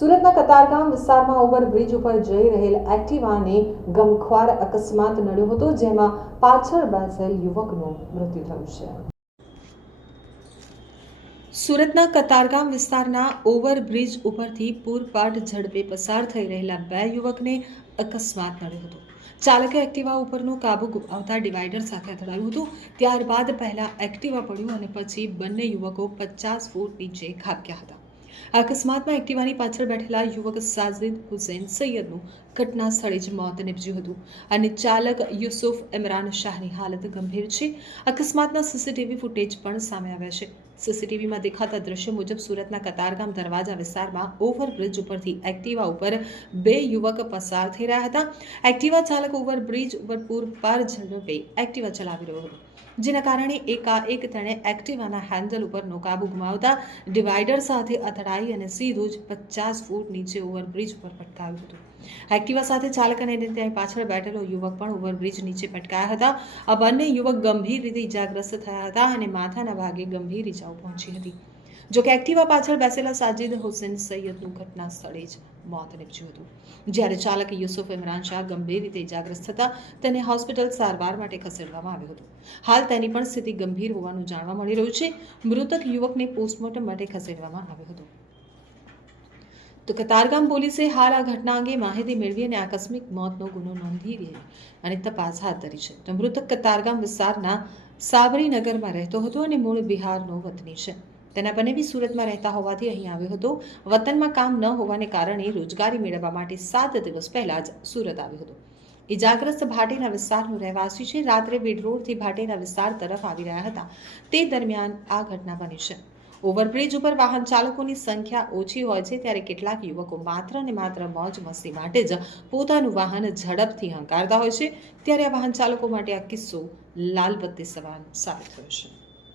સુરતના કતારગામ વિસ્તારમાં ઓવરબ્રિજ ઉપર જઈ રહેલ એક્ટિવાને ગમખ્વાર અકસ્માત નડ્યો હતો, જેમાં પાછળ બેસેલ યુવકનું મૃત્યુ થયું છે. સુરતના કતારગામ વિસ્તારના ઓવરબ્રિજ ઉપરથી પૂરપાટ ઝડપે પસાર થઈ રહેલા બે યુવકને અકસ્માત નડ્યો હતો. ચાલકે એક્ટિવા ઉપરનો કાબુ ગુમાવતા ડિવાઈડર સાથે અથડાયું હતું. ત્યારબાદ પહેલા એક્ટિવા પડ્યું અને પછી બંને યુવકો પચાસ ફૂટ નીચે ખાબક્યા હતા. આ અકસ્માતમાં એક્ટિવાની પાછળ બેઠેલા યુવક સાજિદ હુસેન સૈયદનું ઘટના સ્થળે જ મોત નીપજ્યું હતું. અને ચાલક યુસુફ ઇમરાન શાહની હાલત ગંભીર છે. અકસ્માતના સીસીટીવી ફૂટેજ પણ સામે આવ્યા છે. સીસીટીવીમાં દેખાતા દ્રશ્ય મુજબ સુરતના કતારગામ દરવાજા વિસ્તારમાં ઓવરબ્રિજ ઉપરથી એક્ટિવા ઉપર બે યુવક પસાર થઈ રહ્યા હતા. એક્ટિવા ચાલક ઓવરબ્રિજ ઉપર પૂરપાર ઝડપે એક્ટિવા ચલાવી રહ્યો હતો. જેના કારણે એકાએક તેણે એક્ટિવાના હેન્ડલ ઉપરનો કાબુ ગુમાવતા ડિવાઈડર સાથે અથડાઈ અને સીધું જ પચાસ ફૂટ નીચે ઓવરબ્રિજ ઉપર પટકાવ્યું હતું. એક્ટિવા સાથે ચાલક અને ત્યાં પાછળ બેઠેલો યુવક પણ ઓવરબ્રિજ નીચે પટકાયા હતા. આ બંને યુવક ગંભીર રીતે ઇજાગ્રસ્ત થયા હતા અને માથાના ભાગે ગંભીર ઇજાઓ પહોંચી હતી. જોકે એક્ટિવા પાછળ બેસેલા સાજિદ હુસેન સૈયદનું ઘટના સ્થળે જ મોત નીપજ્યું હતું. જ્યારે ચાલક યુસુફ ઇમરાન શાહ ગંભીર રીતે ઇજાગ્રસ્ત થતા તેને હોસ્પિટલ સારવાર માટે ખસેડવામાં આવ્યો હતો. હાલ તેની પણ સ્થિતિ ગંભીર હોવાનું જાણવા મળી રહ્યું છે. મૃતક યુવકને પોસ્ટમોર્ટમ માટે ખસેડવામાં આવ્યો હતો. તો કતારગામ પોલીસે હાલ આ ઘટના અંગે માહિતી મેળવી અને આકસ્મિક મોતનો ગુનો નોંધી રહ્યો અને તપાસ હાથ ધરી છે. તો મૃતક કતારગામ વિસ્તારના સાબરીનગરમાં રહેતો હતો અને મૂળ બિહારનો વતની છે. તેના બનેવી સુરતમાં રહેતા હોવાથી અહીં આવ્યો હતો. વતનમાં કામ ન હોવાને કારણે રોજગારી મેળવવા માટે સાત દિવસ પહેલાં જ સુરત આવ્યો હતો. ઇજાગ્રસ્ત ભાટેના વિસ્તારનો રહેવાસી છે. રાત્રે બેડ રોડથી ભાટેના વિસ્તાર તરફ આવી રહ્યા હતા. તે દરમિયાન આ ઘટના બની છે. ઓવરબ્રિજ ઉપર વાહન ચાલકોની સંખ્યા ઓછી હોય છે ત્યારે કેટલાક યુવકો માત્ર ને માત્ર મોજ મસ્તી માટે જ પોતાનું વાહન ઝડપથી હંકારતા હોય છે. ત્યારે આ વાહન ચાલકો માટે આ કિસ્સો લાલબત્તી સમાન સાબિત થયો છે.